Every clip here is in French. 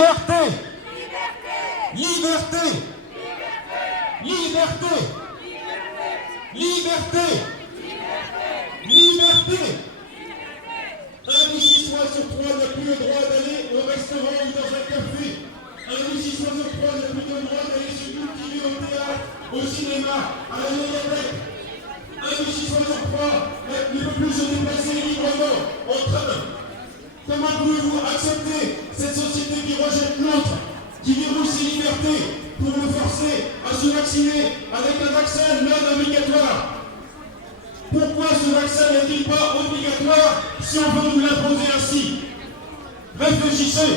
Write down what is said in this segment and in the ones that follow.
Liberté. Liberté. Liberté. Liberté. Liberté. Un Vichyssois sur 3 n'a plus le droit d'aller au restaurant ou dans un café. Un Vichyssois sur 3 n'a plus le droit d'aller se cultiver au théâtre, au cinéma, à la médiathèque. Un Vichyssois sur 3 ne peut plus se déplacer librement en train. Comment pouvez-vous accepter cette société qui rejette l'autre, qui verrouille ses libertés pour le forcer à se vacciner avec un vaccin non obligatoire? Pourquoi ce vaccin n'est-il pas obligatoire si on veut nous l'imposer ainsi? Réfléchissez.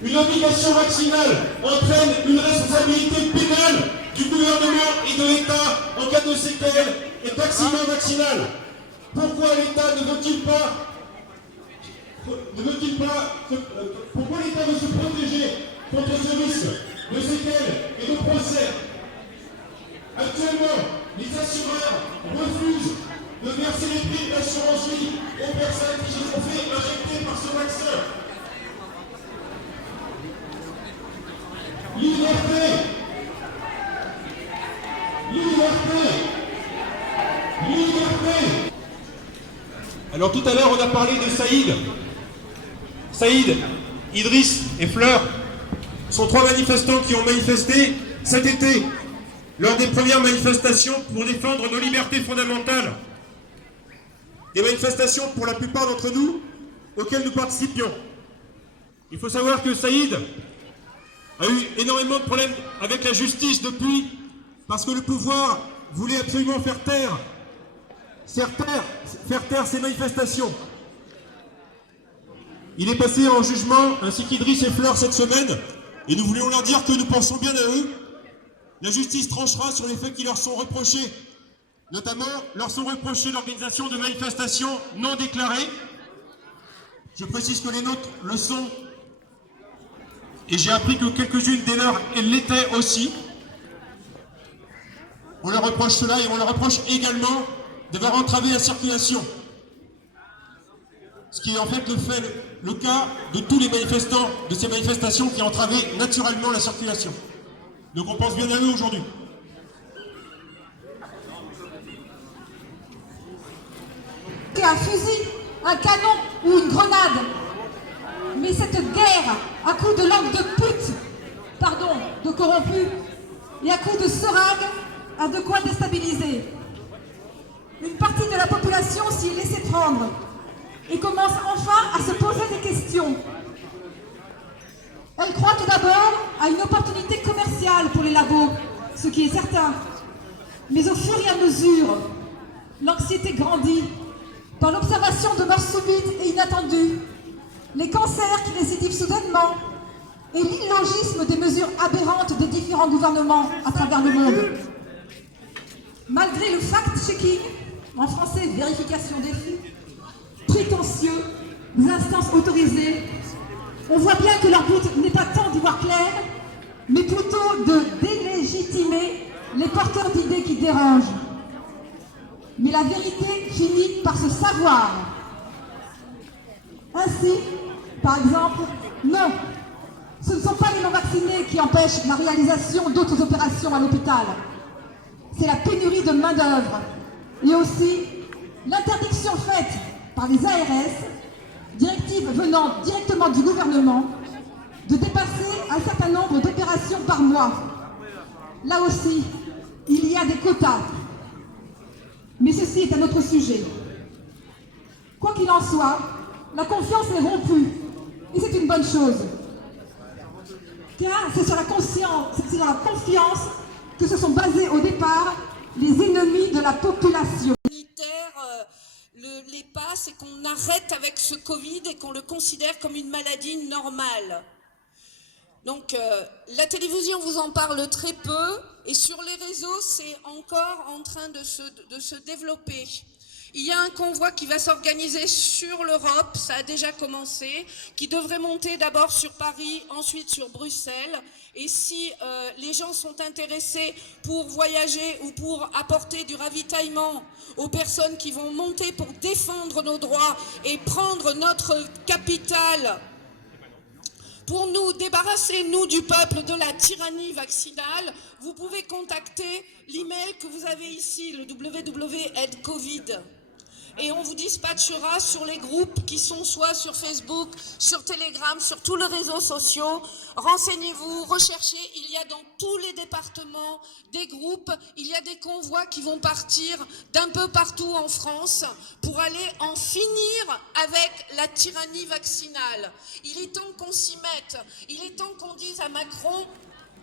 Une obligation vaccinale entraîne une responsabilité pénale du gouvernement et de l'État en cas de séquelles et d'accident vaccinal. Pourquoi l'État ne veut-il pas pourquoi l'État veut se protéger contre ce risque de séquelles et de procès? Actuellement, les assureurs refusent de verser les primes d'assurance vie aux personnes qui se sont fait injecter par ce vaccin. Liberté. Liberté. Liberté. Alors tout à l'heure, on a parlé de Saïd. Saïd, Idriss et Fleur sont 3 manifestants qui ont manifesté cet été lors des premières manifestations pour défendre nos libertés fondamentales. Des manifestations pour la plupart d'entre nous auxquelles nous participions. Il faut savoir que Saïd a eu énormément de problèmes avec la justice depuis, parce que le pouvoir voulait absolument faire taire ces manifestations. Il est passé en jugement, ainsi qu'Idriss et Fleur cette semaine, et nous voulions leur dire que nous pensons bien à eux. La justice tranchera sur les faits qui leur sont reprochés. Notamment, leur sont reprochés l'organisation de manifestations non déclarées. Je précise que les nôtres le sont, et j'ai appris que quelques-unes des leurs l'étaient aussi. On leur reproche cela et on leur reproche également d'avoir entravé la circulation. Ce qui est en fait le cas de tous les manifestants de ces manifestations qui entravaient naturellement la circulation. Donc on pense bien à eux aujourd'hui. Un fusil, un canon ou une grenade. Mais cette guerre, à coups de langue de pute, pardon, de corrompu, et à coups de seringue, a de quoi déstabiliser. Une partie de la population s'y est laissée prendre et commence enfin à se poser des questions. Elle croit tout d'abord à une opportunité commerciale pour les labos, ce qui est certain. Mais au fur et à mesure, l'anxiété grandit par l'observation de morts subites et inattendues, les cancers qui récidivent soudainement et l'illogisme des mesures aberrantes des différents gouvernements à travers le monde. Malgré le fact-checking, en français vérification des faits, prétentieux, des instances autorisées, on voit bien que leur but n'est pas tant d'y voir clair, mais plutôt de délégitimer les porteurs d'idées qui dérangent. Mais la vérité finit par se savoir. Ainsi, par exemple, non, ce ne sont pas les non-vaccinés qui empêchent la réalisation d'autres opérations à l'hôpital. C'est la pénurie de main-d'œuvre et aussi l'interdiction faite par les ARS, directive venant directement du gouvernement, de dépasser un certain nombre d'opérations par mois. Là aussi, il y a des quotas. Mais ceci est un autre sujet. Quoi qu'il en soit, la confiance est rompue. Et c'est une bonne chose. Car c'est sur la confiance que se sont basés au départ les ennemis de la population. Les passes et qu'on arrête avec ce Covid et qu'on le considère comme une maladie normale. Donc la télévision vous en parle très peu et sur les réseaux c'est encore en train de se développer. Il y a un convoi qui va s'organiser sur l'Europe, ça a déjà commencé, qui devrait monter d'abord sur Paris, ensuite sur Bruxelles. Et si les gens sont intéressés pour voyager ou pour apporter du ravitaillement aux personnes qui vont monter pour défendre nos droits et prendre notre capitale Pour nous débarrasser, nous, du peuple, de la tyrannie vaccinale, vous pouvez contacter l'email que vous avez ici, le www.aide-covid. Et on vous dispatchera sur les groupes qui sont soit sur Facebook, sur Telegram, sur tous les réseaux sociaux. Renseignez-vous, recherchez. Il y a dans tous les départements des groupes. Il y a des convois qui vont partir d'un peu partout en France pour aller en finir avec la tyrannie vaccinale. Il est temps qu'on s'y mette. Il est temps qu'on dise à Macron: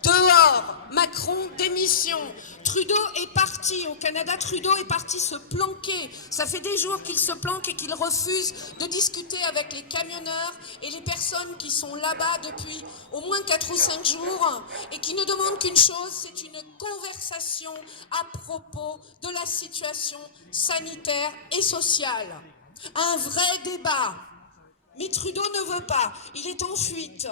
dehors, Macron, démission. Trudeau est parti, au Canada, Trudeau est parti se planquer. Ça fait des jours qu'il se planque et qu'il refuse de discuter avec les camionneurs et les personnes qui sont là-bas depuis au moins 4 ou 5 jours et qui ne demandent qu'une chose, c'est une conversation à propos de la situation sanitaire et sociale. Un vrai débat. Mais Trudeau ne veut pas, il est en fuite.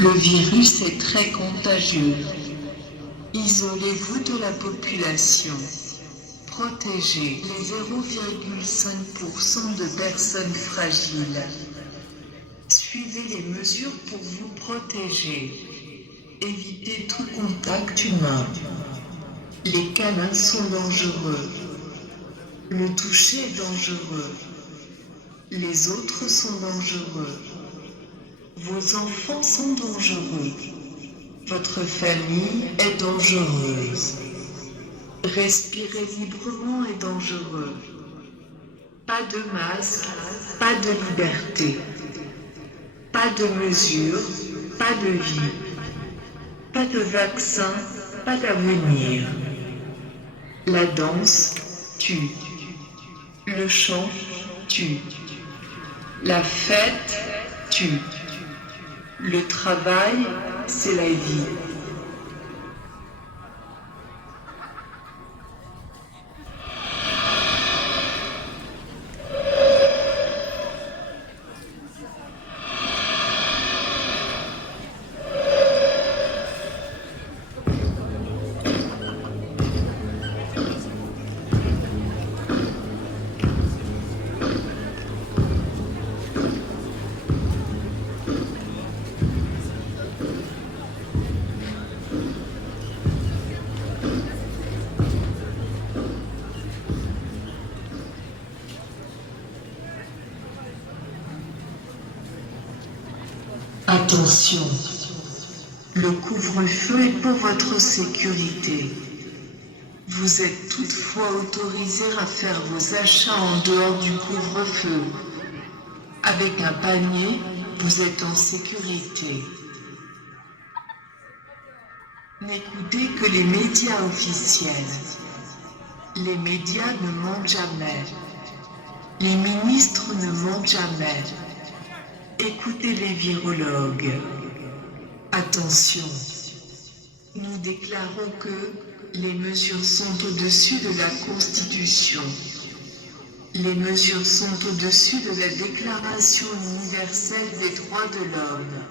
Le virus est très contagieux. Isolez-vous de la population. Protégez les 0,5% de personnes fragiles. Suivez les mesures pour vous protéger. Évitez tout contact humain. Les câlins sont dangereux. Le toucher est dangereux. Les autres sont dangereux. Vos enfants sont dangereux. Votre famille est dangereuse. Respirer librement est dangereux. Pas de masque, pas de liberté. Pas de mesures, pas de vie. Pas de vaccin, pas d'avenir. La danse tue. Le chant tue. La fête tue. Le travail, c'est la vie. Attention, le couvre-feu est pour votre sécurité. Vous êtes toutefois autorisé à faire vos achats en dehors du couvre-feu. Avec un panier, vous êtes en sécurité. N'écoutez que les médias officiels. Les médias ne mentent jamais. Les ministres ne mentent jamais. Écoutez les virologues. Attention, nous déclarons que les mesures sont au-dessus de la Constitution. Les mesures sont au-dessus de la Déclaration universelle des droits de l'homme.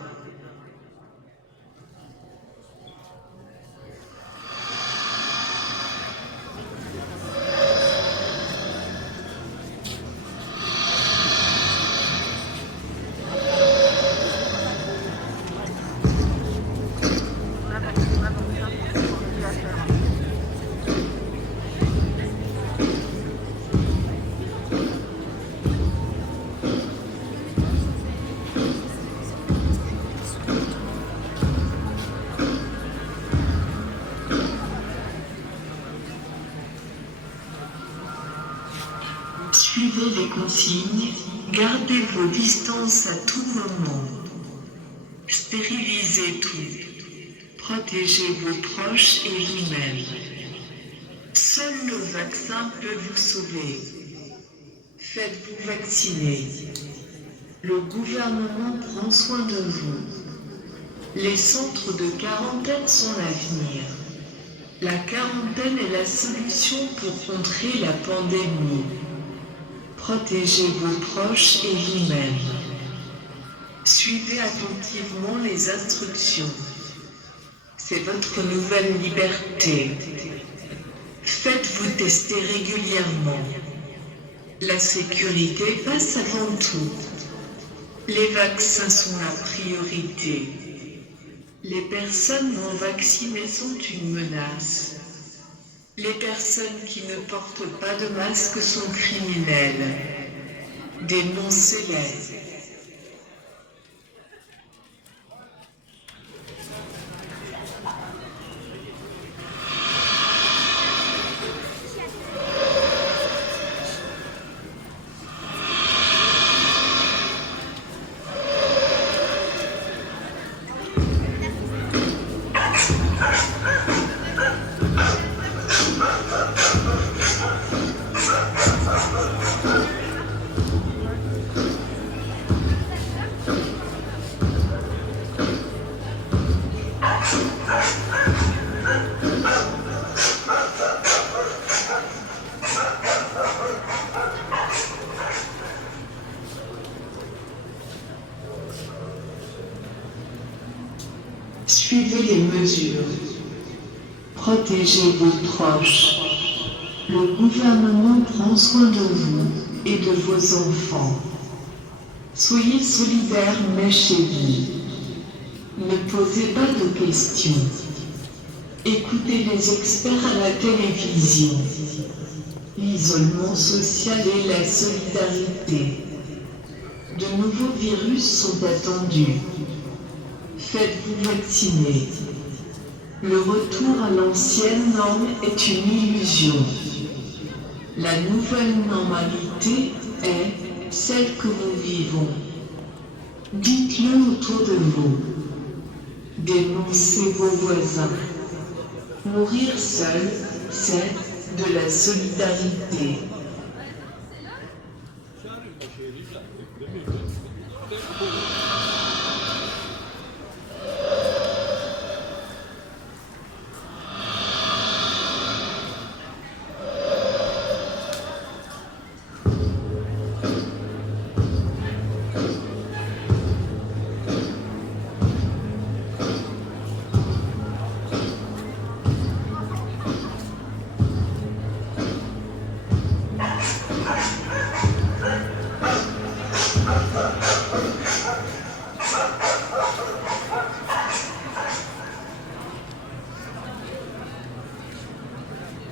Suivez les consignes Gardez vos distances à tout moment. Stérilisez tout. Protégez vos proches et vous-même. Seul le vaccin peut vous sauver. Faites-vous vacciner. Le gouvernement prend soin de vous. Les centres de quarantaine sont l'avenir. La quarantaine est la solution pour contrer la pandémie. Protégez vos proches et vous-même. Suivez attentivement les instructions. C'est votre nouvelle liberté. Faites-vous tester régulièrement. La sécurité passe avant tout. Les vaccins sont la priorité. Les personnes non vaccinées sont une menace. Les personnes qui ne portent pas de masque sont criminelles. Dénoncez-les. Suivez les mesures. Protégez vos proches. Le gouvernement prend soin de vous et de vos enfants. Soyez solidaires mais chez vous. Ne posez pas de questions. Écoutez les experts à la télévision. L'isolement social et la solidarité. De nouveaux virus sont attendus. Faites-vous vacciner. Le retour à l'ancienne norme est une illusion. La nouvelle normalité est celle que nous vivons. Dites-le autour de vous. Dénoncez vos voisins. Mourir seul, c'est de la solidarité.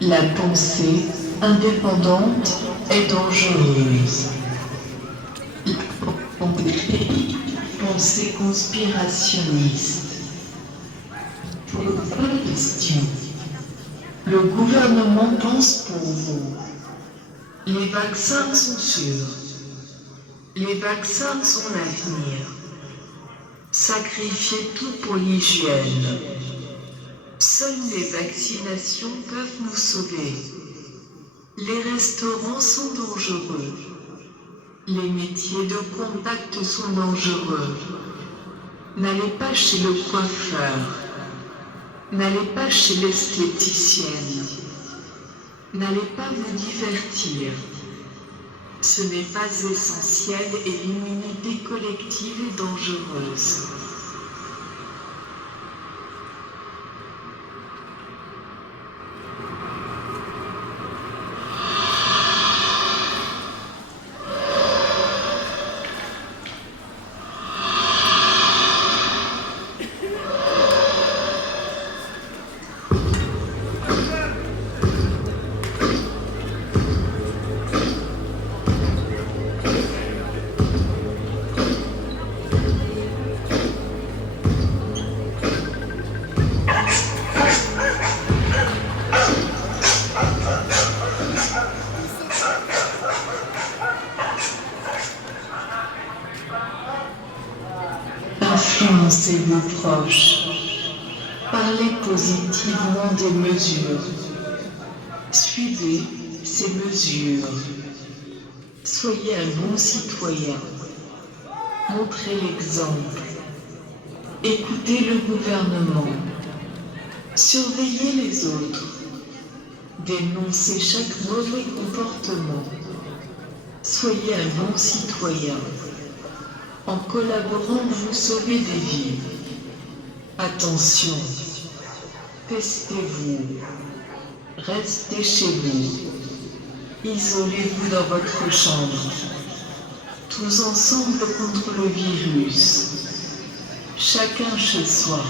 La pensée indépendante est dangereuse. Pensée conspirationniste. Posez pas de questions. Le gouvernement pense pour vous. Les vaccins sont sûrs. Les vaccins sont l'avenir. Sacrifiez tout pour l'hygiène. Seules les vaccinations peuvent nous sauver. Les restaurants sont dangereux. Les métiers de contact sont dangereux. N'allez pas chez le coiffeur. N'allez pas chez l'esthéticienne. N'allez pas vous divertir. Ce n'est pas essentiel et l'immunité collective est dangereuse. Influencez vos proches. Parlez positivement des mesures. Suivez ces mesures. Soyez un bon citoyen. Montrez l'exemple. Écoutez le gouvernement. Surveillez les autres. Dénoncez chaque mauvais comportement. Soyez un bon citoyen. En collaborant, vous sauvez des vies. Attention. Testez-vous. Restez chez vous. Isolez-vous dans votre chambre. Tous ensemble contre le virus. Chacun chez soi.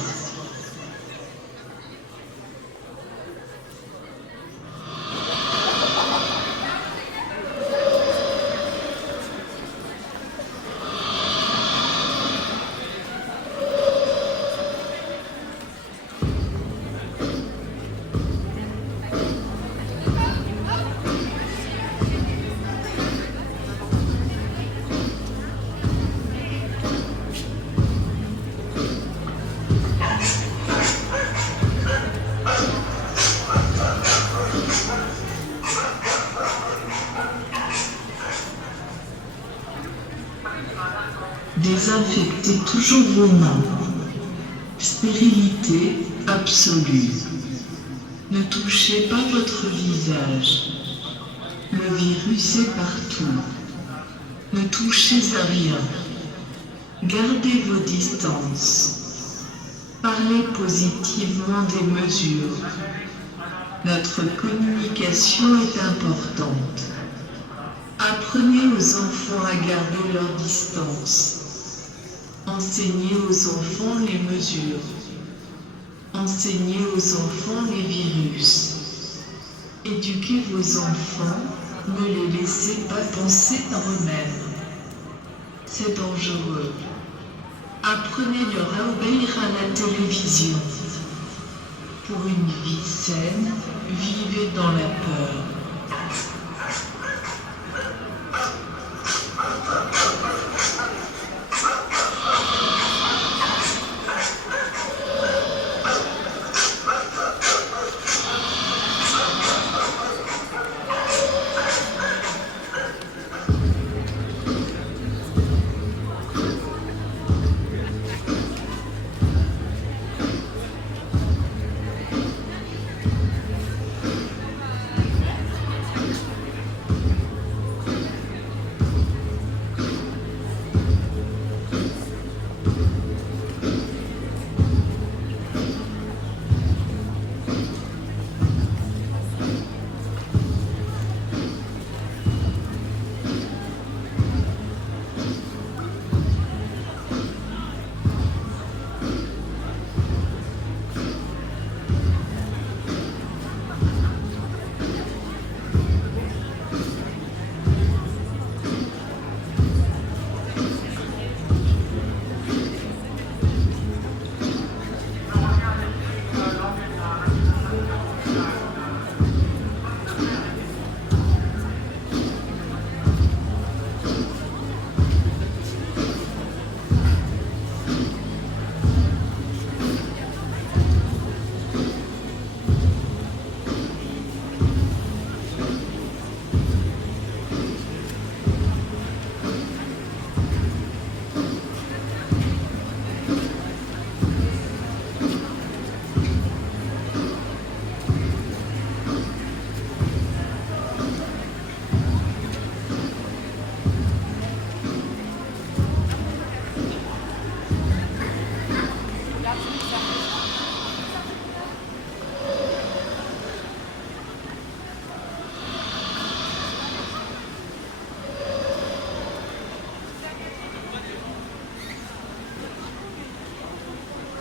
Désinfectez toujours vos mains. Stérilité absolue. Ne touchez pas votre visage. Le virus est partout. Ne touchez à rien. Gardez vos distances. Parlez positivement des mesures. Notre communication est importante. Apprenez aux enfants à garder leur distance. Enseignez aux enfants les mesures. Enseignez aux enfants les virus. Éduquez vos enfants, ne les laissez pas penser par eux-mêmes. C'est dangereux. Apprenez-leur à obéir à la télévision. Pour une vie saine, vivez dans la peur.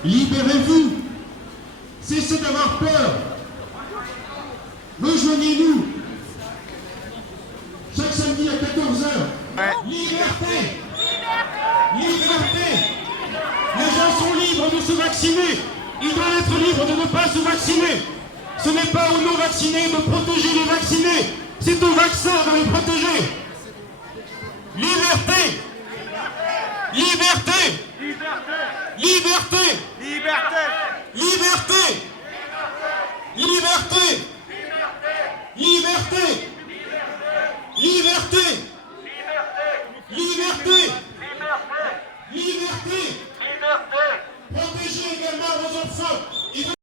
Libérez-vous. Cessez d'avoir peur. Rejoignez-nous. Chaque samedi à 14h. Liberté. Liberté. Les gens sont libres de se vacciner. Ils doivent être libres de ne pas se vacciner. Ce n'est pas aux non-vaccinés de protéger les vaccinés. C'est aux vaccins de les protéger. Liberté. Liberté. Liberté. Liberté. Liberté. Liberté. Liberté. Liberté.